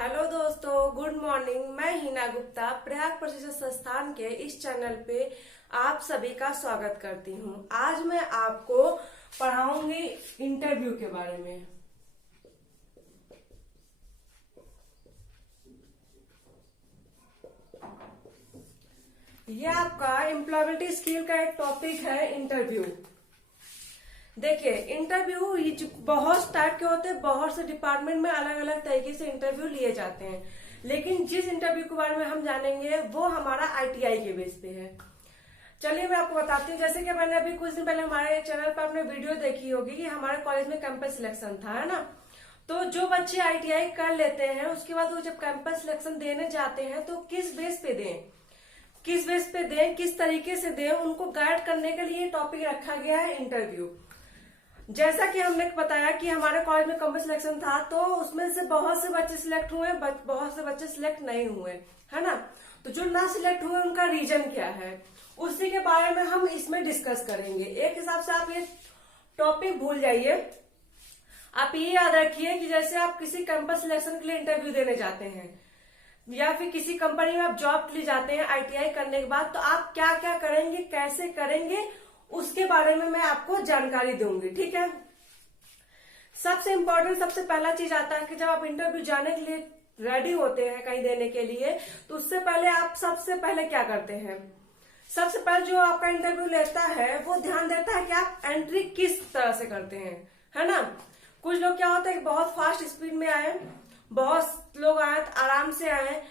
Hello दोस्तों, good morning. मैं हिना गुप्ता प्रयाग प्रशिक्षण संस्थान के इस चैनल पे आप सभी का स्वागत करती हूँ। आज मैं आपको पढ़ाऊंगी इंटरव्यू के बारे में। ये आपका एम्प्लॉयबिलिटी स्किल का एक टॉपिक है, इंटरव्यू। देखिए, इंटरव्यू बहुत टाइप के होते हैं, बहुत से डिपार्टमेंट में अलग अलग तरीके से इंटरव्यू लिए जाते हैं। लेकिन जिस इंटरव्यू के बारे में हम जानेंगे वो हमारा आईटीआई के बेस पे है। चलिए मैं आपको बताती हूँ। जैसे कि मैंने अभी कुछ दिन पहले हमारे चैनल पर आपने वीडियो देखी होगी कि हमारे कॉलेज में कैंपस सिलेक्शन था, है ना। तो जो बच्चे आईटीआई कर लेते हैं उसके बाद वो जब कैंपस सिलेक्शन देने जाते हैं तो किस बेस पे दें, किस तरीके से दें, उनको गाइड करने के लिए टॉपिक रखा गया है इंटरव्यू। जैसा कि हमने बताया कि हमारे कॉलेज में कैंपस सिलेक्शन था, तो उसमें से बहुत से बच्चे सिलेक्ट हुए, बहुत से बच्चे सिलेक्ट नहीं हुए, है ना। तो जो ना सिलेक्ट हुए उनका रीजन क्या है, उसी के बारे में हम इसमें डिस्कस करेंगे। एक हिसाब से आप ये टॉपिक भूल जाइए। आप ये याद रखिए कि जैसे आप किसी कैंपस सिलेक्शन के लिए इंटरव्यू देने जाते हैं या फिर किसी कंपनी में आप जॉब के लिए जाते हैं आईटीआई करने के बाद, तो आप क्या क्या करेंगे, कैसे करेंगे, उसके बारे में मैं आपको जानकारी दूंगी। ठीक है। सबसे इम्पोर्टेंट, सबसे पहला चीज आता है कि जब आप इंटरव्यू जाने के लिए रेडी होते हैं कहीं देने के लिए, तो उससे पहले आप सबसे पहले क्या करते हैं। सबसे पहले जो आपका इंटरव्यू लेता है वो ध्यान देता है कि आप एंट्री किस तरह से करते हैं, है ना। कुछ लोग क्या होता है कि बहुत फास्ट स्पीड में आए, बहुत लोग आए तो आराम से आए,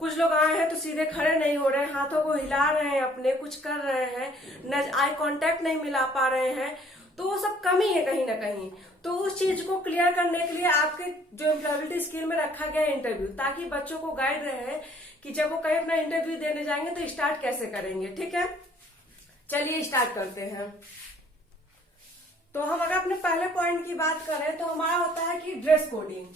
कुछ लोग आए हैं तो सीधे खड़े नहीं हो रहे हैं, हाथों को हिला रहे हैं, अपने कुछ कर रहे हैं, आई कांटेक्ट नहीं मिला पा रहे हैं। तो वो सब कमी है कहीं ना कहीं। तो उस चीज को क्लियर करने के लिए आपके जो एम्प्लॉयबिलिटी स्किल में रखा गया इंटरव्यू, ताकि बच्चों को गाइड रहे कि जब वो कहीं अपना इंटरव्यू देने जाएंगे तो स्टार्ट कैसे करेंगे। ठीक है, चलिए स्टार्ट करते हैं। तो हम अगर अपने पहले पॉइंट की बात करें तो हमारा होता है कि ड्रेस कोडिंग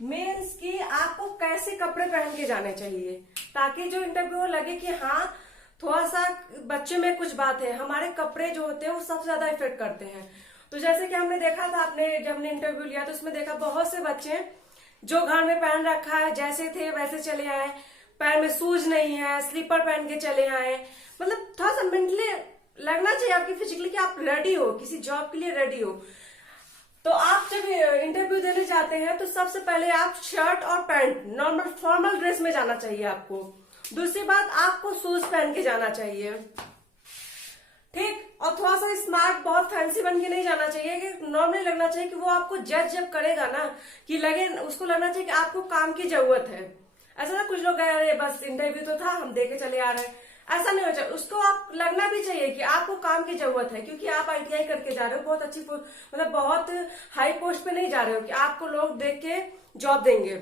मीन्स कि आपको कैसे कपड़े पहन के जाने चाहिए, ताकि जो इंटरव्यू लगे कि हाँ थोड़ा सा बच्चे में कुछ बात है। हमारे कपड़े जो होते हैं वो सबसे ज्यादा इफेक्ट करते हैं। तो जैसे कि हमने देखा था, जब हमने इंटरव्यू लिया तो उसमें देखा बहुत से बच्चे जो घर में पहन रखा है जैसे थे वैसे चले आए, पैर में शूज नहीं है, स्लीपर पहन के चले आए। मतलब थोड़ा सा मेंटली लगना चाहिए आपकी फिजिकली कि आप रेडी हो, किसी जॉब के लिए रेडी हो। तो आप जब इंटरव्यू देने जाते हैं तो सबसे पहले आप शर्ट और पैंट, नॉर्मल फॉर्मल ड्रेस में जाना चाहिए आपको। दूसरी बात, आपको शूज पहन के जाना चाहिए, ठीक। और थोड़ा सा स्मार्ट, बहुत फैंसी बन के नहीं जाना चाहिए, कि नॉर्मली लगना चाहिए कि वो आपको जज जब करेगा ना, कि लगे उसको लगना चाहिए कि आपको काम की जरूरत है। ऐसा ना कुछ लोग अरे बस इंटरव्यू तो था हम दे के चले आ रहे हैं, ऐसा नहीं होना चाहिए। उसको आप लगना भी चाहिए कि आपको काम की जरूरत है, क्योंकि आप आईटीआई करके जा रहे हो, बहुत अच्छी मतलब बहुत हाई पोस्ट पे नहीं जा रहे हो कि आपको लोग देख के जॉब देंगे,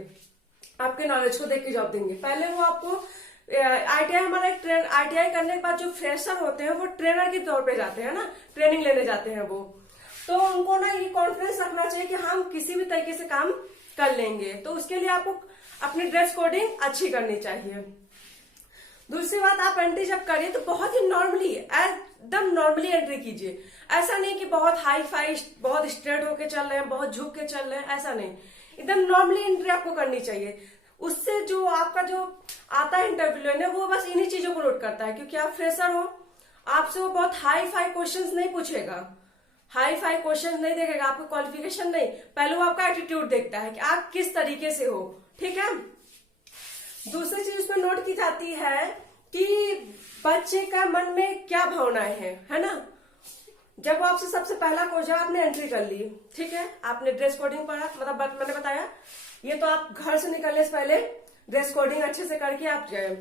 आपके नॉलेज को देख के जॉब देंगे। पहले वो आपको आईटीआई, हमारा एक आईटीआई करने के बाद जो फ्रेशर होते हैं वो ट्रेनर के तौर पे जाते हैं ना, ट्रेनिंग लेने जाते हैं वो। तो उनको ना ये कॉन्फिडेंस रखना चाहिए कि हम किसी भी तरीके से काम कर लेंगे। तो उसके लिए आपको अपनी ड्रेस कोडिंग अच्छी करनी चाहिए। दूसरी बात, आप एंट्री जब करिए तो बहुत ही नॉर्मली, एकदम नॉर्मली एंट्री कीजिए। ऐसा नहीं कि बहुत हाई फाई, बहुत स्ट्रेट होके चल रहे हैं, बहुत झुक के चल रहे हैं, ऐसा नहीं। एकदम नॉर्मली एंट्री आपको करनी चाहिए। उससे जो आपका जो आता है इंटरव्यू लेने, वो बस इन्हीं चीजों को नोट करता है, क्योंकि आप फ्रेशर हो, आपसे वो बहुत हाई फाई क्वेश्चंस नहीं पूछेगा, हाई फाई क्वेश्चन नहीं देखेगा, आपका क्वालिफिकेशन नहीं, पहले वो आपका एटीट्यूड देखता है कि आप किस तरीके से हो। ठीक है। दूसरी चीज उसमें नोट की जाती है कि बच्चे का मन में क्या भावनाएं हैं, है ना। जब वो आपसे सबसे पहला क्वेश्चन, आपने एंट्री कर ली, ठीक है, आपने ड्रेस कोडिंग पढ़ा, मतलब मैंने बताया ये तो आप घर से निकलने से पहले ड्रेस कोडिंग अच्छे से करके आप गए,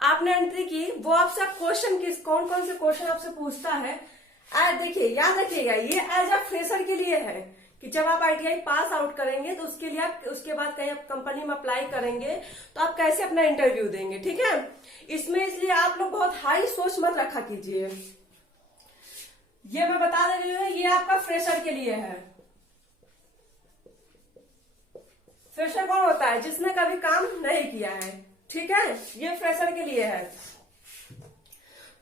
आपने एंट्री की। वो आपसे क्वेश्चन कौन कौन से क्वेश्चन आपसे पूछता है, देखिए याद रखिएगा, ये एज अ फ्रेशर के लिए है कि जब आप आईटीआई पास आउट करेंगे तो उसके लिए आप उसके बाद कहीं आप कंपनी में अप्लाई करेंगे तो आप कैसे अपना इंटरव्यू देंगे। ठीक है। इसमें इसलिए आप लोग बहुत हाई सोच मत रखा कीजिए। ये मैं बता दे रही हूँ, ये आपका फ्रेशर के लिए है। फ्रेशर कौन होता है, जिसने कभी काम नहीं किया है। ठीक है, ये फ्रेशर के लिए है।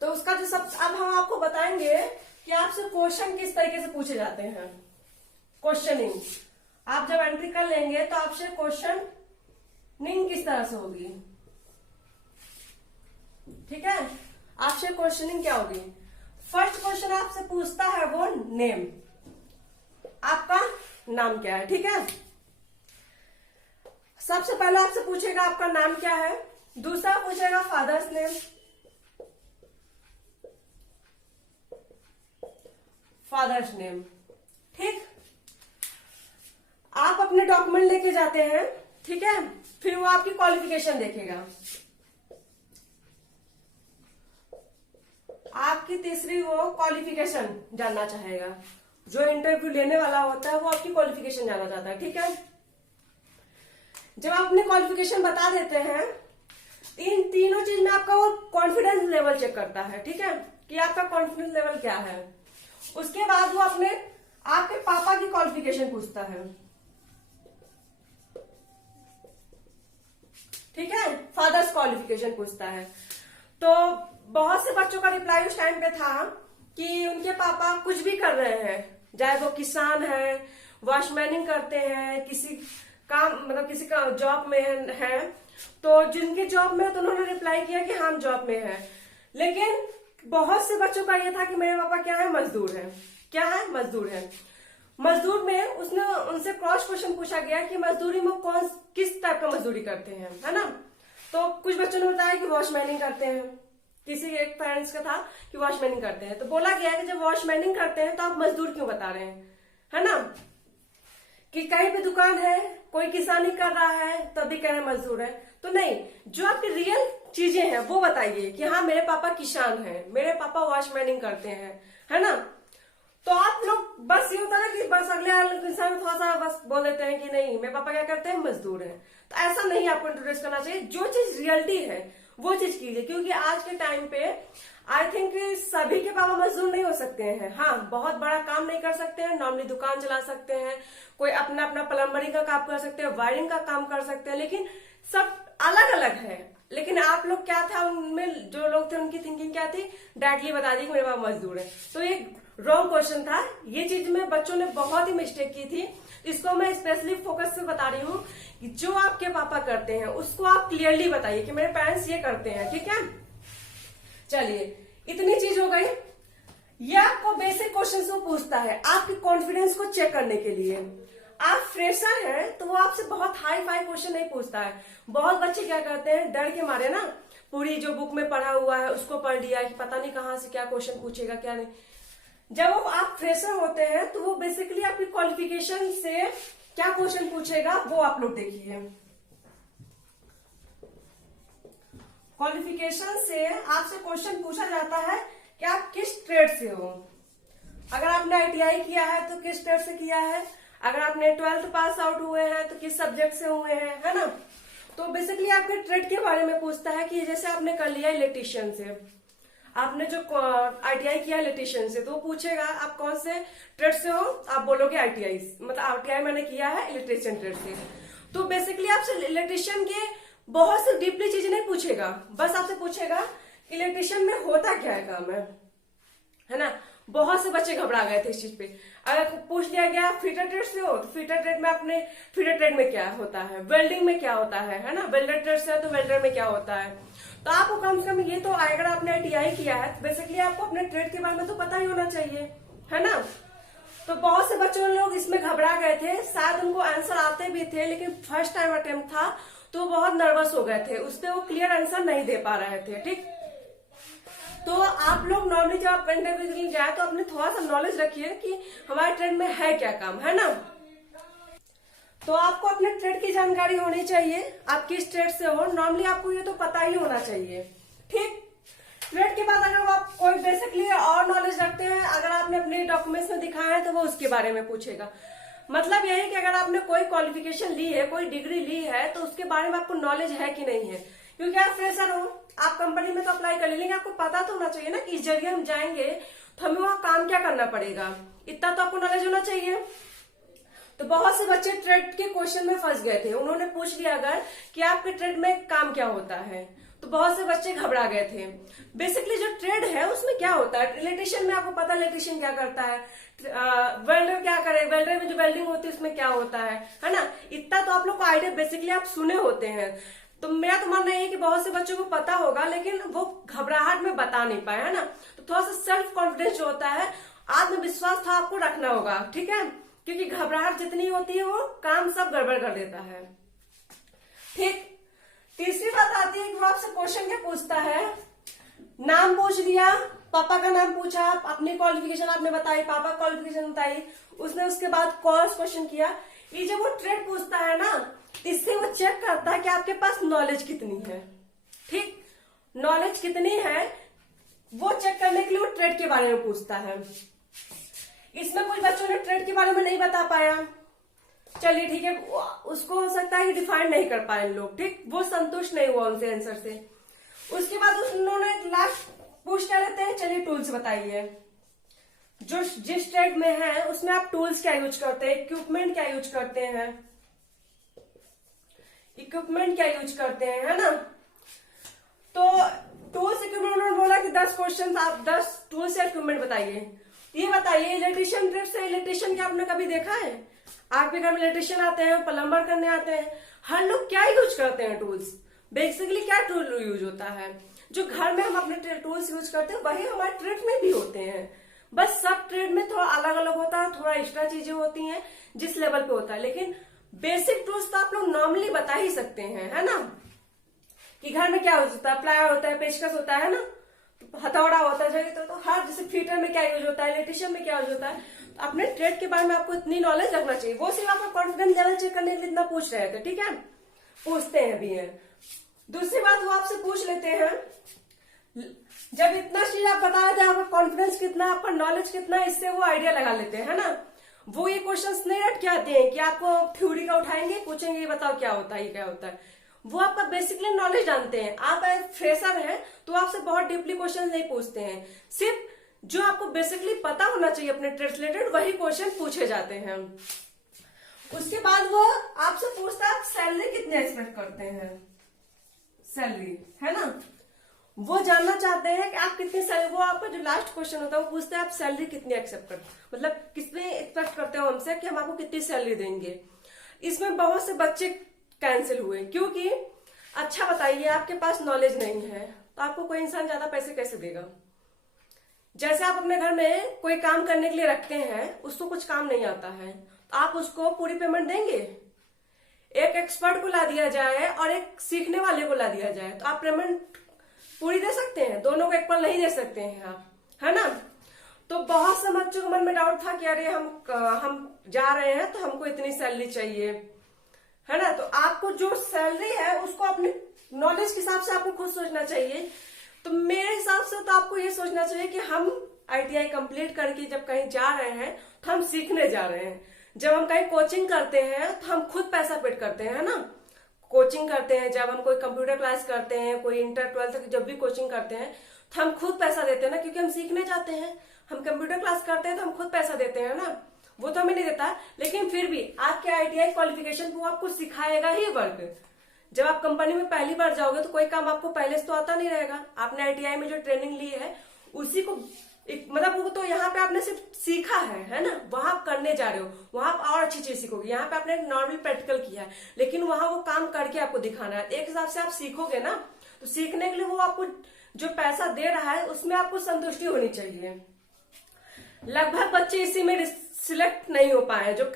तो उसका जो अब हम आपको बताएंगे कि आपसे क्वेश्चन किस तरीके से पूछे जाते हैं। क्वेश्चनिंग, आप जब एंट्री कर लेंगे तो आपसे क्वेश्चनिंग किस तरह से होगी, ठीक है। आपसे क्वेश्चनिंग क्या होगी, फर्स्ट क्वेश्चन आपसे पूछता है वो नेम, आपका नाम क्या है, ठीक है। सबसे पहले आपसे पूछेगा आपका नाम क्या है, दूसरा पूछेगा फादर्स नेम, फादर्स नेम, ठीक। आप अपने डॉक्यूमेंट लेके जाते हैं, ठीक है, फिर वो आपकी क्वालिफिकेशन देखेगा। आपकी तीसरी वो क्वालिफिकेशन जानना चाहेगा, जो इंटरव्यू लेने वाला होता है वो आपकी क्वालिफिकेशन जानना चाहता है, ठीक है। जब आप अपनी क्वालिफिकेशन बता देते हैं, इन तीनों चीज में आपका वो कॉन्फिडेंस लेवल चेक करता है, ठीक है, कि आपका कॉन्फिडेंस लेवल क्या है। उसके बाद वो अपने आपके पापा की क्वालिफिकेशन पूछता है, ठीक है, फादर्स क्वालिफिकेशन पूछता है। तो बहुत से बच्चों का रिप्लाई उस टाइम पे था कि उनके पापा कुछ भी कर रहे हैं, चाहे वो किसान है, वॉचमैनिंग करते हैं, किसी काम मतलब किसी का जॉब में है, तो जिनके जॉब में तो उन्होंने रिप्लाई किया कि हम जॉब में है। लेकिन बहुत से बच्चों का ये था कि मेरे पापा क्या है, मजदूर है, क्या है, मजदूर है। मजदूर में उसने उनसे क्रॉस क्वेश्चन पूछा गया कि मजदूरी में कौन किस टाइप का मजदूरी करते हैं, है ना। तो कुछ बच्चों ने बताया कि वॉचमैनिंग करते हैं, किसी एक पेरेंट्स का था कि वॉचमैनिंग करते हैं। तो बोला गया कि जब वॉचमैनिंग करते हैं तो आप मजदूर क्यों बता रहे हैं, है ना, कि कहीं पे दुकान है, कोई किसानी कर रहा है तब भी कह रहे मजदूर है। तो नहीं, जो आपकी रियल चीजें हैं वो बताइए कि हाँ मेरे पापा किसान हैं, मेरे पापा वॉचमैनिंग करते हैं, है ना। तो आप लोग बस ये होता है ना कि बस अगले इंसान थोड़ा सा बस बोल देते हैं कि नहीं मेरे पापा क्या करते हैं, मजदूर हैं। तो ऐसा नहीं आपको इंट्रोड्यूस करना चाहिए, जो चीज रियलिटी है वो चीज कीजिए, क्योंकि आज के टाइम पे आई थिंक सभी के पापा मजदूर नहीं हो सकते हैं। हाँ, बहुत बड़ा काम नहीं कर सकते हैं, नॉर्मली दुकान चला सकते हैं, कोई अपना अपना प्लम्बरिंग का काम कर सकते हैं, वायरिंग का काम कर सकते हैं, लेकिन सब अलग अलग है। लेकिन आप लोग क्या था, उनमें जो लोग थे उनकी थिंकिंग क्या थी, डायरेक्टली बता दी कि मेरे पापा मजदूर है। तो ये रॉन्ग क्वेश्चन था, ये चीज में बच्चों ने बहुत ही मिस्टेक की थी। इसको मैं स्पेशली फोकस से बता रही हूँ कि जो आपके पापा करते हैं उसको आप क्लियरली बताइए कि मेरे पेरेंट्स ये करते हैं, ठीक है। चलिए, इतनी चीज हो गई। ये आपको बेसिक क्वेश्चन वो पूछता है आपके कॉन्फिडेंस को चेक करने के लिए। आप फ्रेशर हैं तो वो आपसे बहुत हाई फाई क्वेश्चन नहीं पूछता है। बहुत बच्चे क्या करते हैं, डर के मारे ना पूरी जो बुक में पढ़ा हुआ है उसको पढ़ लिया कि पता नहीं कहाँ से क्या क्वेश्चन पूछेगा क्या नहीं। जब आप फ्रेशर होते हैं तो वो बेसिकली आपकी क्वालिफिकेशन से क्या क्वेश्चन पूछेगा वो आप लोग देखिए। क्वालिफिकेशन से आपसे क्वेश्चन पूछा जाता है कि आप किस ट्रेड से हो। अगर आपने आईटीआई किया है तो किस ट्रेड से किया है, अगर आपने 12th पास आउट हुए हैं तो किस सब्जेक्ट से हुए हैं, है ना। तो बेसिकली आपके ट्रेड के बारे में पूछता है कि जैसे आपने कर लिया इलेक्ट्रीशियन से, आपने जो आईटीआई किया इलेक्ट्रीशियन से, तो वो पूछेगा आप कौन से ट्रेड से हो, आप बोलोगे आईटीआई, मतलब आईटीआई मैंने किया है इलेक्ट्रीशियन ट्रेड से। तो बेसिकली आपसे इलेक्ट्रीशियन के बहुत से डीपली चीजें नहीं पूछेगा, बस आपसे पूछेगा इलेक्ट्रीशियन में होता क्या है काम है ना। बहुत से बच्चे घबरा गए थे इस चीज पे। अगर पूछ लिया गया फिटर ट्रेड से हो तो फिटर ट्रेड में अपने फिटर ट्रेड में क्या होता है, वेल्डिंग में क्या होता है ना, वेल्डर ट्रेड से तो वेल्डर में क्या होता है। तो आपको कम से कम ये तो, अगर आपने आईटीआई किया है तो बेसिकली आपको अपने ट्रेड के बारे में तो पता ही होना चाहिए, है ना। तो बहुत से बच्चों लोग इसमें घबरा गए थे, शायद उनको आंसर आते भी थे लेकिन फर्स्ट टाइम अटेम्प्ट था तो बहुत नर्वस हो गए थे, उस पर वो क्लियर आंसर नहीं दे पा रहे थे, ठीक। तो आप लोग नॉर्मली जब आप इंटरव्यू के लिए जाए तो अपने थोड़ा सा नॉलेज रखिए कि हमारे ट्रेड में है क्या काम, है ना। तो आपको अपने ट्रेड की जानकारी होनी चाहिए, आप किस ट्रेड से हो, नॉर्मली आपको ये तो पता ही होना चाहिए, ठीक। ट्रेड के बाद अगर आप कोई बेसिकली और नॉलेज रखते हैं, अगर आपने अपने डॉक्यूमेंट्स में दिखाया है तो वो उसके बारे में पूछेगा। मतलब यही कि अगर आपने कोई क्वालिफिकेशन ली है, कोई डिग्री ली है, तो उसके बारे में आपको नॉलेज है कि नहीं है। क्योंकि आप फ्रेशर हो, आप कंपनी में तो अप्लाई कर लेंगे, आपको पता तो होना चाहिए ना कि इस जरिए हम जाएंगे तो हमें वहां काम क्या करना पड़ेगा, इतना तो आपको नॉलेज होना चाहिए। तो बहुत से बच्चे ट्रेड के क्वेश्चन में फंस गए थे, उन्होंने पूछ लिया अगर कि आपके ट्रेड में काम क्या होता है, तो बहुत से बच्चे घबरा गए थे। बेसिकली जो ट्रेड है उसमें क्या होता है, इलेक्ट्रिशियन में आपको पता है इलेक्ट्रिशियन क्या करता है, वेल्डर क्या करे, वेल्डर में जो वेल्डिंग होती है उसमें क्या होता है ना। इतना तो आप लोग को आइडिया बेसिकली आप सुने होते हैं। तो मेरा तो मानना है कि बहुत से बच्चों को पता होगा लेकिन वो घबराहट में बता नहीं पाए, है ना। तो थोड़ा सा सेल्फ कॉन्फिडेंस जो होता है, आत्मविश्वास था आपको रखना होगा, ठीक है, क्योंकि घबराहट जितनी होती है वो काम सब गड़बड़ कर देता है। ठीक, तीसरी बात आती है कि वो आपसे क्वेश्चन क्या पूछता है, नाम पूछ लिया, पापा का नाम पूछा, अपनी क्वालिफिकेशन आपने बताई, पापा क्वालिफिकेशन बताई, उसने उसके बाद कॉर्स क्वेश्चन किया। ये जब वो ट्रेड पूछता है ना, इससे वो चेक करता है कि आपके पास नॉलेज कितनी है। ठीक, नॉलेज कितनी है वो चेक करने के लिए वो ट्रेड के बारे में पूछता है। इसमें कुछ बच्चों ने ट्रेड के बारे में नहीं बता पाया, चलिए ठीक है, उसको हो सकता है कि डिफाइन नहीं कर पाए लोग, ठीक, वो संतुष्ट नहीं हुआ उनसे आंसर से। उसके बाद उन्होंने लास्ट पूछ क्या लेते हैं, चलिए टूल्स बताइए, जो जिस ट्रेड में है उसमें आप टूल्स क्या यूज करते हैं, इक्विपमेंट क्या यूज करते हैं, इक्विपमेंट क्या यूज करते हैं, है ना। तो टूल्स इक्विपमेंट उन्होंने बोला कि 10 क्वेश्चन आप 10 टूल्स या इक्विपमेंट बताइए। ये बताइए, इलेक्ट्रिशियन ट्रिप से इलेक्ट्रिशियन क्या आपने कभी देखा है, आपके घर में इलेक्ट्रिशियन आते हैं, प्लम्बर करने आते हैं, हर लोग क्या यूज करते हैं टूल्स, बेसिकली क्या टूल यूज होता है, जो घर में हम अपने टूल्स यूज करते हैं वही हमारे ट्रेड में भी होते हैं। बस सब ट्रेड में थोड़ा अलग अलग होता है, थोड़ा एक्स्ट्रा चीजें होती हैं जिस लेवल पे होता है, लेकिन बेसिक टूल्स तो आप लोग नॉर्मली बता ही सकते हैं, है ना, कि घर में क्या होता है, प्लायर होता है, पेचकस होता है ना, हथौड़ा होता है, तो हर जैसे फीटर में क्या यूज होता है, इलेक्ट्रिशियन में क्या यूज होता है, तो अपने ट्रेड के बारे में आपको इतनी नॉलेज रखना चाहिए। वो सिर्फ आपका कॉन्फिडेंस लेवल चेक करने के लिए इतना पूछ रहे थे, ठीक है, पूछते हैं भी है। दूसरी बात वो आपसे पूछ लेते हैं, जब इतना चीज आप बता रहे थे, आपका कॉन्फिडेंस कितना, आपका नॉलेज कितना, इससे वो आइडिया लगा लेते हैं, है ना। वो ये क्वेश्चंस नहीं रट के आते हैं कि आपको थ्योरी का उठाएंगे, पूछेंगे ये बताओ क्या होता है, ये क्या होता है। वो आपका बेसिकली नॉलेज जानते हैं। आप फ्रेशर हैं तो आपसे बहुत डीपली क्वेश्चन नहीं पूछते हैं, सिर्फ जो आपको बेसिकली पता होना चाहिए अपने ट्रेड रिलेटेड वही क्वेश्चन पूछे जाते हैं। उसके बाद वो आपसे पूछता है आप सैलरी कितने एक्सपेक्ट करते हैं, सैलरी, है ना, वो जानना चाहते हैं कि आप कितनी सैलरी, वो आपका जो लास्ट क्वेश्चन होता है वो पूछते हैं आप सैलरी कितनी एक्सेप्ट करते, मतलब कितने एक्सपेक्ट करते हो हमसे कि हम आपको कितनी सैलरी देंगे। इसमें बहुत से बच्चे कैंसिल हुए, क्योंकि अच्छा बताइए, आपके पास नॉलेज नहीं है तो आपको कोई इंसान ज्यादा पैसे कैसे देगा। जैसे आप अपने घर में कोई काम करने के लिए रखते हैं, उसको कुछ काम नहीं आता है तो आप उसको पूरी पेमेंट देंगे। एक एक्सपर्ट को ला दिया जाए और एक सीखने वाले को ला दिया जाए तो आप पेमेंट पूरी दे सकते हैं, दोनों को इक्वल नहीं दे सकते हैं आप, है ना। तो बहुत से बच्चों के मन में डाउट था कि अरे हम जा रहे हैं तो हमको इतनी सैलरी चाहिए, है ना। तो आपको जो सैलरी है उसको अपने नॉलेज के हिसाब से आपको खुद सोचना चाहिए। तो मेरे हिसाब से तो आपको ये सोचना चाहिए कि हम ITI कंप्लीट करके जब कहीं जा रहे हैं तो हम सीखने जा रहे हैं। जब हम कहीं कोचिंग करते हैं तो हम खुद पैसा पेड करते हैं, है ना। कोचिंग करते हैं, जब हम कोई कंप्यूटर क्लास करते हैं, कोई इंटर 12th की जब भी कोचिंग करते हैं तो हम खुद पैसा देते हैं ना, क्योंकि हम सीखने जाते हैं। हम कंप्यूटर क्लास करते हैं तो हम खुद पैसा देते हैं ना, वो तो हमें नहीं देता, लेकिन फिर भी आपके ITI क्वालिफिकेशन वो आपको सिखाएगा ही वर्क। जब आप कंपनी में पहली बार जाओगे तो कोई काम आपको पहले से तो आता नहीं रहेगा, आपने ITI में जो ट्रेनिंग ली है उसी को मतलब वो तो यहाँ पे आपने सिर्फ सीखा है ना, वहां आप करने जा रहे हो, वहां आप और अच्छी चीज सीखोगे। यहाँ पे आपने नॉर्मल प्रैक्टिकल किया है, लेकिन वहां वो काम करके आपको दिखाना है। एक हिसाब से आप सीखोगे ना, तो सीखने के लिए वो आपको जो पैसा दे रहा है उसमें आपको संतुष्टि होनी चाहिए। लगभग बच्चे इसी में सिलेक्ट नहीं हो पाए, जो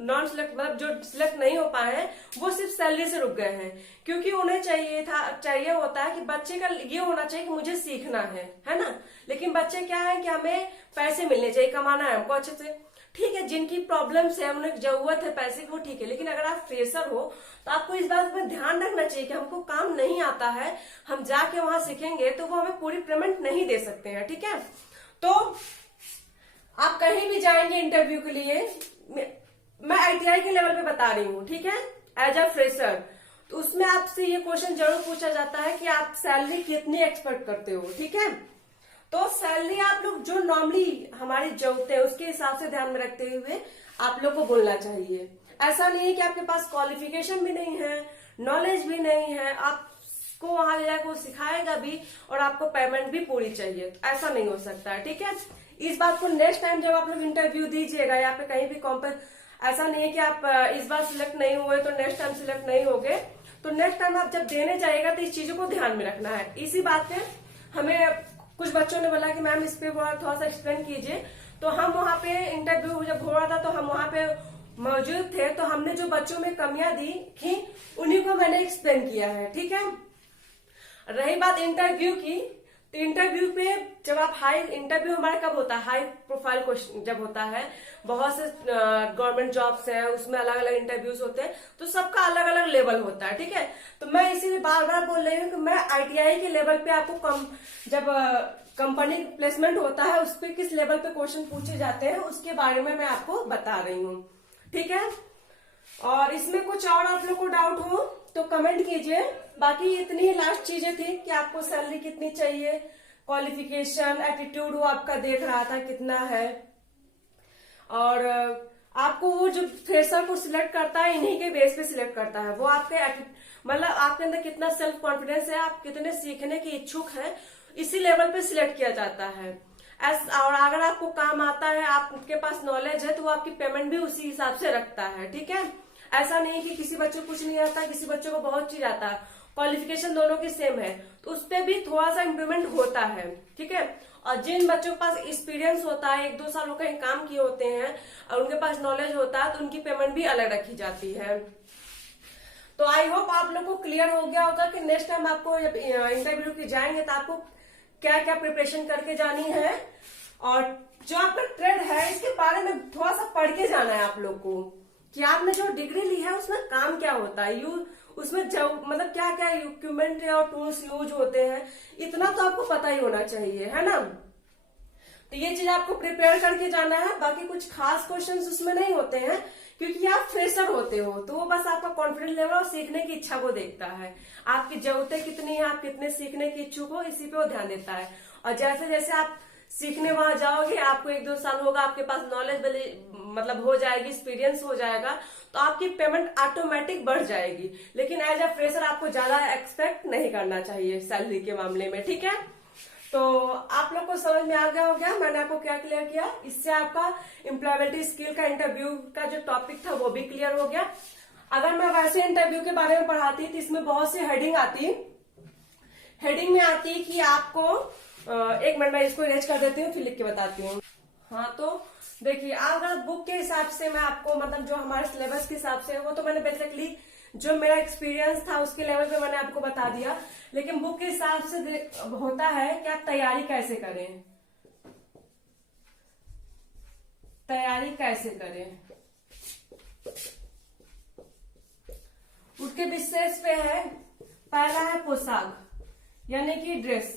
नॉन सिलेक्ट मतलब जो सिलेक्ट नहीं हो पाए हैं वो सिर्फ सैलरी से रुक गए हैं, क्योंकि उन्हें चाहिए होता है कि बच्चे का ये होना चाहिए कि मुझे सीखना है ना। लेकिन बच्चे क्या है कि हमें पैसे मिलने चाहिए, कमाना है हमको अच्छे से। ठीक है, जिनकी प्रॉब्लम्स है, उन्हें जरूरत है पैसे की, वो ठीक है, लेकिन अगर आप फ्रेशर हो तो आपको इस बात में ध्यान रखना चाहिए कि हमको काम नहीं आता है, हम जाके वहां सीखेंगे तो वो हमें पूरी पेमेंट नहीं दे सकते हैं, ठीक है। तो आप कहीं भी जाएंगे इंटरव्यू के लिए, मैं ITI के लेवल पे बता रही हूँ, ठीक है, एज अ फ्रेशर, तो उसमें आपसे ये क्वेश्चन जरूर पूछा जाता है कि आप सैलरी कितनी एक्सपेक्ट करते हो, ठीक है। तो सैलरी आप लोग जो नॉर्मली हमारी जरूरत है उसके हिसाब से ध्यान में रखते हुए आप लोग को बोलना चाहिए। ऐसा नहीं है कि आपके पास क्वालिफिकेशन भी नहीं है, नॉलेज भी नहीं है, आप को वहां ले जाकर वो सिखाएगा भी और आपको पेमेंट भी पूरी चाहिए। ऐसा नहीं हो सकता है, ठीक है। इस बात को नेक्स्ट टाइम जब आप लोग इंटरव्यू दीजिएगा या फिर कहीं भी ऐसा नहीं है कि आप इस बार सिलेक्ट नहीं हुए तो नेक्स्ट टाइम सिलेक्ट नहीं होगे, तो नेक्स्ट टाइम आप जब देने जाइएगा तो इस चीजों को ध्यान में रखना है। इसी बात पे हमें कुछ बच्चों ने बोला कि मैम इस पे थोड़ा सा एक्सप्लेन कीजिए, तो हम वहाँ पे इंटरव्यू जब हो रहा था तो हम वहाँ पे मौजूद थे, तो हमने जो बच्चों में कमियां थी उन्हीं को मैंने एक्सप्लेन किया है, ठीक है। रही बात इंटरव्यू की, तो इंटरव्यू पे जब आप इंटरव्यू हमारा कब होता है, हाई प्रोफाइल क्वेश्चन जब होता है, बहुत से गवर्नमेंट जॉब्स हैं उसमें अलग अलग इंटरव्यूज होते हैं, तो सबका अलग अलग लेवल होता है, ठीक है। तो मैं इसीलिए बार बार बोल रही हूँ कि मैं ITI के लेवल पे आपको जब कंपनी प्लेसमेंट होता है उस पर किस लेवल पे क्वेश्चन पूछे जाते हैं उसके बारे में मैं आपको बता रही हूँ, ठीक है। और इसमें कुछ और आप लोग को डाउट हो तो कमेंट कीजिए। बाकी इतनी ही लास्ट चीजें थी कि आपको सैलरी कितनी चाहिए, क्वालिफिकेशन, एटीट्यूड वो आपका देख रहा था कितना है, और आपको वो जो फ्रेशर को सिलेक्ट करता है इन्हीं के बेस पे सिलेक्ट करता है। वो आपके मतलब आपके अंदर कितना सेल्फ कॉन्फिडेंस है, आप कितने सीखने के इच्छुक हैं, इसी लेवल पे सिलेक्ट किया जाता है। और अगर आपको काम आता है, आपके पास नॉलेज है, तो वो आपकी पेमेंट भी उसी हिसाब से रखता है, ठीक है। ऐसा नहीं कि किसी बच्चे को कुछ नहीं आता, किसी बच्चे को बहुत चीज आता है, क्वालिफिकेशन दोनों की सेम है तो उस पर भी थोड़ा सा इम्प्रूवमेंट होता है, ठीक है। और जिन बच्चों के पास एक्सपीरियंस होता है, 1-2 साल कहीं काम किए होते हैं और उनके पास नॉलेज होता है, तो उनकी पेमेंट भी अलग रखी जाती है। तो आई होप आप लोग को क्लियर हो गया होगा कि नेक्स्ट टाइम आपको जब इंटरव्यू की जाएंगे तो आपको क्या क्या प्रिपरेशन करके जानी है, और जो आपका ट्रेड है इसके बारे में थोड़ा सा पढ़ के जाना है आप लोग को, कि आपने जो डिग्री ली है उसमें काम क्या होता है, उसमें मतलब क्या क्या इक्विपमेंट और टूल्स यूज होते हैं, इतना तो आपको पता ही होना चाहिए, है ना। तो ये चीज आपको प्रिपेयर करके जाना है। बाकी कुछ खास क्वेश्चंस उसमें नहीं होते हैं क्योंकि आप फ्रेशर होते हो, तो वो बस आपका कॉन्फिडेंस लेवल और सीखने की इच्छा को देखता है, आपकी जरूरतें कितनी है, आप कितने सीखने की इच्छुक हो, इसी पे वो ध्यान देता है। और जैसे जैसे आप सीखने वहां जाओगे, आपको 1-2 साल होगा, आपके पास नॉलेज मतलब हो जाएगी, एक्सपीरियंस हो जाएगा, तो आपकी पेमेंट ऑटोमेटिक बढ़ जाएगी। लेकिन एज अ फ्रेशर आपको ज्यादा एक्सपेक्ट नहीं करना चाहिए सैलरी के मामले में, ठीक है। तो आप लोग को समझ में आ गया हो गया मैंने आपको क्या क्लियर किया। इससे आपका एम्प्लॉयबिलिटी स्किल का इंटरव्यू का जो टॉपिक था वो भी क्लियर हो गया। अगर मैं वैसे इंटरव्यू के बारे में पढ़ाती तो इसमें बहुत सी हेडिंग में आती कि आपको एक मिनट मैं इसको इरेज कर देती हूँ फिर लिख के बताती हूँ। हाँ, तो देखिए अगर बुक के हिसाब से मैं आपको मतलब जो हमारे सिलेबस के हिसाब से वो तो मैंने बेसिकली जो मेरा एक्सपीरियंस था उसके लेवल पे मैंने आपको बता दिया, लेकिन बुक के हिसाब से होता है कि आप तैयारी कैसे करें, उसके विशेष पे है। पहला है पोशाक यानी कि ड्रेस।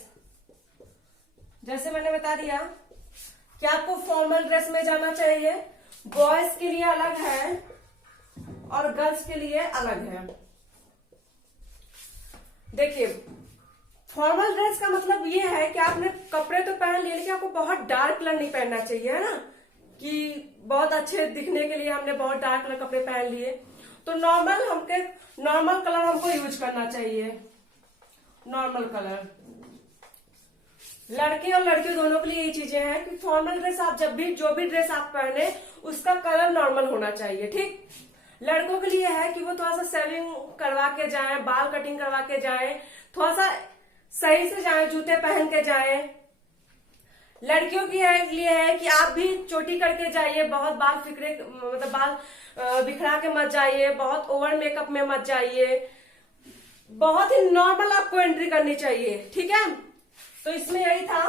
जैसे मैंने बता दिया कि आपको फॉर्मल ड्रेस में जाना चाहिए, बॉयज के लिए अलग है और गर्ल्स के लिए अलग है। देखिए फॉर्मल ड्रेस का मतलब ये है कि आपने कपड़े तो पहन लिए लेकिन आपको बहुत डार्क कलर नहीं पहनना चाहिए, है ना, कि बहुत अच्छे दिखने के लिए हमने बहुत डार्क कलर कपड़े पहन लिए। तो नॉर्मल कलर हमको यूज करना चाहिए, नॉर्मल कलर। लड़के और लड़कियों दोनों के लिए ये चीजें हैं कि फॉर्मल ड्रेस आप जो भी ड्रेस आप पहने उसका कलर नॉर्मल होना चाहिए, ठीक। लड़कों के लिए है कि वो थोड़ा सा शेविंग करवा के जाएं, बाल कटिंग करवा के जाएं, थोड़ा सा सही से जाएं, जूते पहन के जाएं। लड़कियों के लिए है कि आप भी चोटी करके जाइए, बहुत बाल बिखरा के मत जाइए, बहुत ओवर मेकअप में मत जाइए, बहुत ही नॉर्मल आपको एंट्री करनी चाहिए, ठीक है। तो इसमें यही था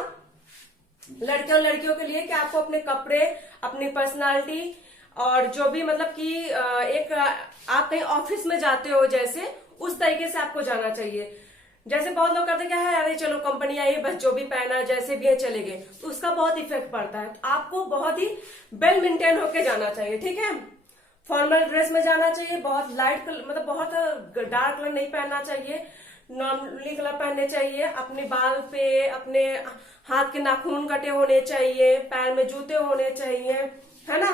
लड़के और लड़कियों के लिए कि आपको अपने कपड़े, अपनी पर्सनालिटी और जो भी मतलब कि एक आप कहीं ऑफिस में जाते हो जैसे उस तरीके से आपको जाना चाहिए। जैसे बहुत लोग करते क्या है, अरे चलो कंपनी आई है बस जो भी पहना जैसे भी है चले गए, तो उसका बहुत इफेक्ट पड़ता है। तो आपको बहुत ही वेल मेंटेन होके जाना चाहिए, ठीक है। फॉर्मल ड्रेस में जाना चाहिए, बहुत लाइट कलर मतलब बहुत डार्क कलर नहीं पहनना चाहिए, नॉर्मली कलर पहनने चाहिए। अपने बाल पे अपने हाथ के नाखून कटे होने चाहिए, पैर में जूते होने चाहिए, है ना।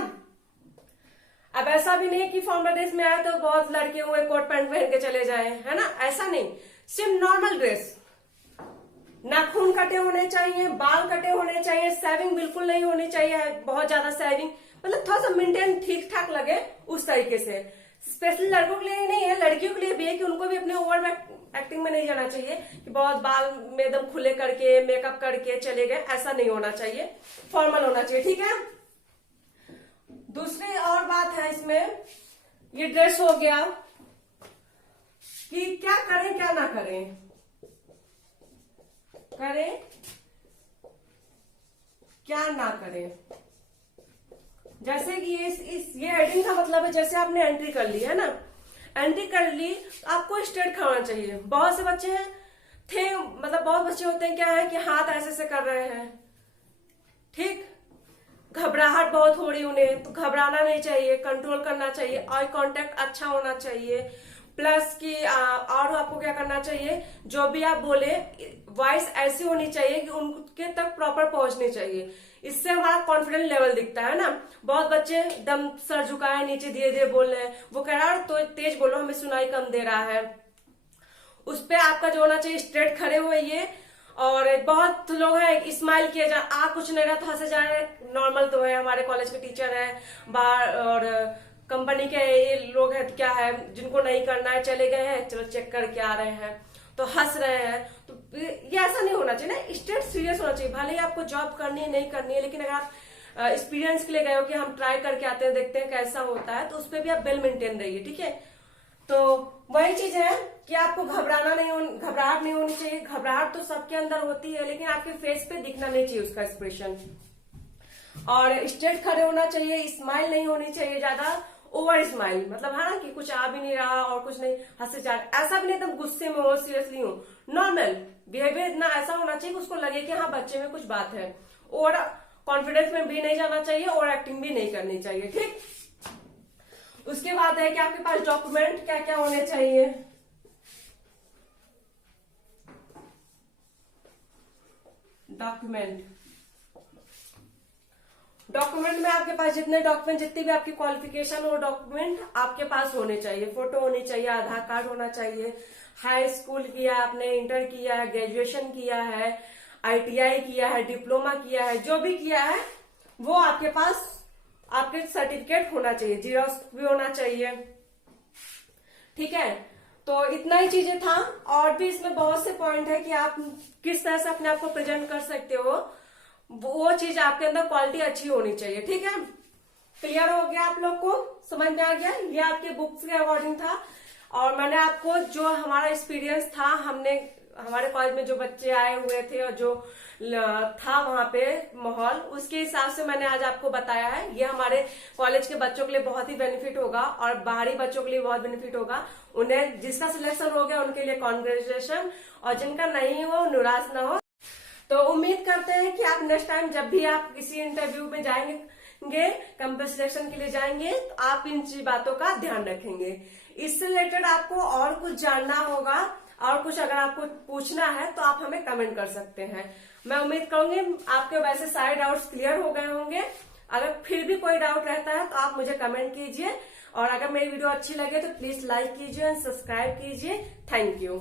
अब ऐसा भी नहीं कि फॉर्मल ड्रेस में आए तो बहुत लड़के हुए कोट पैंट पहन के चले जाए, है ना, ऐसा नहीं। सिर्फ नॉर्मल ड्रेस, नाखून कटे होने चाहिए, बाल कटे होने चाहिए, सेविंग बिल्कुल नहीं होनी चाहिए, बहुत ज्यादा सेविंग, मतलब थोड़ा सा मेंटेन ठीक ठाक लगे उस तरीके से। स्पेशली लड़कों के लिए नहीं है, लड़कियों के लिए भी है कि उनको भी अपने ओवर एक्टिंग में नहीं जाना चाहिए कि बहुत बाल में एकदम खुले करके मेकअप करके चले गए, ऐसा नहीं होना चाहिए, फॉर्मल होना चाहिए, ठीक है। दूसरी और बात है इसमें, ये ड्रेस हो गया कि क्या करें क्या ना करें, करें क्या ना करें। जैसे कि ये हेडिंग का मतलब है, जैसे आपने एंट्री कर ली है ना, एंट्री कर ली तो आपको स्ट्रेट खाना चाहिए। बहुत से बच्चे हैं थे, मतलब बहुत बच्चे होते हैं क्या है कि हाथ ऐसे से कर रहे हैं, ठीक, घबराहट बहुत हो रही उन्हें, तो घबराना नहीं चाहिए, कंट्रोल करना चाहिए, आई कांटेक्ट अच्छा होना चाहिए, प्लस की और आपको क्या करना चाहिए, जो भी आप बोले वॉइस ऐसी होनी चाहिए कि उनके तक प्रॉपर पहुंचनी चाहिए। इससे हमारा कॉन्फिडेंस लेवल दिखता है ना। बहुत बच्चे दम सर झुकाए नीचे धीरे धीरे बोल रहे हैं, वो कह रहा है तो तेज बोलो हमें सुनाई कम दे रहा है। उस पे आपका जो होना चाहिए स्ट्रेट खड़े होइए। और बहुत लोग हैं स्माइल किए जा, कुछ नहीं रहा तो हंसे जा रहे, नॉर्मल तो है, हमारे कॉलेज के टीचर है बाहर और कंपनी के ये लोग हैं, क्या है जिनको नहीं करना है चले गए हैं, चलो चेक करके आ रहे हैं तो हंस रहे हैं। तो ये ऐसा नहीं होना चाहिए ना, स्ट्रेट सीरियस होना चाहिए। भले ही आपको जॉब करनी है नहीं करनी है, लेकिन अगर आप एक्सपीरियंस के लिए गए हो कि हम ट्राई करके आते हैं देखते हैं कैसा होता है, तो उस पर भी आप वेल मेंटेन रहिए, ठीक है। तो वही चीज है कि आपको घबराहट नहीं होनी चाहिए। घबराहट तो सबके अंदर होती है, लेकिन आपके फेस पे दिखना नहीं चाहिए उसका एक्सप्रेशन। और स्ट्रेट खड़े होना चाहिए, स्माइल नहीं होनी चाहिए ज्यादा ओवर स्माइल, मतलब है ना कि कुछ आ भी नहीं रहा और कुछ नहीं हंसे जा, ऐसा भी नहीं एकदम गुस्से में हो, सीरियसली हो, नॉर्मल बिहेवियर इतना ऐसा होना चाहिए कि उसको लगे कि हाँ बच्चे में कुछ बात है। और कॉन्फिडेंस में भी नहीं जाना चाहिए और एक्टिंग भी नहीं करनी चाहिए, ठीक। उसके बाद है कि आपके पास डॉक्यूमेंट क्या क्या होने चाहिए। डॉक्यूमेंट में आपके पास जितने डॉक्यूमेंट, जितनी भी आपकी क्वालिफिकेशन हो, डॉक्यूमेंट आपके पास होने चाहिए। फोटो होनी चाहिए, आधार कार्ड होना चाहिए, हाई स्कूल किया आपने, इंटर किया है, ग्रेजुएशन किया है, ITI किया है, डिप्लोमा किया है, जो भी किया है वो आपके पास आपके सर्टिफिकेट होना चाहिए, जीरोक्स भी होना चाहिए, ठीक है। तो इतना ही चीजें था। और भी इसमें बहुत से पॉइंट है कि आप किस तरह से अपने आप को प्रेजेंट कर सकते हो, वो चीज आपके अंदर क्वालिटी अच्छी होनी चाहिए, ठीक है। क्लियर हो गया आप लोग को, समझ में आ गया। ये आपके बुक्स के अकॉर्डिंग था और मैंने आपको जो हमारा एक्सपीरियंस था, हमारे कॉलेज में जो बच्चे आए हुए थे और जो था वहां पे माहौल, उसके हिसाब से मैंने आज आपको बताया है। ये हमारे कॉलेज के बच्चों के लिए बहुत ही बेनिफिट होगा और बाहरी बच्चों के लिए बहुत बेनिफिट होगा। उन्हें जिसका सिलेक्शन हो गया उनके लिए कॉन्ग्रेचुलेशन, और जिनका नहीं हो निराश ना हो। तो उम्मीद करते हैं कि आप नेक्स्ट टाइम जब भी आप किसी इंटरव्यू में जाएंगे, कैंपस सिलेक्शन के लिए जाएंगे, तो आप इन बातों का ध्यान रखेंगे। इससे रिलेटेड आपको और कुछ जानना होगा और कुछ अगर आपको पूछना है तो आप हमें कमेंट कर सकते हैं। मैं उम्मीद करूंगी आपके वैसे सारे डाउट्स क्लियर हो गए होंगे। अगर फिर भी कोई डाउट रहता है तो आप मुझे कमेंट कीजिए, और अगर मेरी वीडियो अच्छी लगे तो प्लीज लाइक कीजिए एंड सब्सक्राइब कीजिए। Thank you.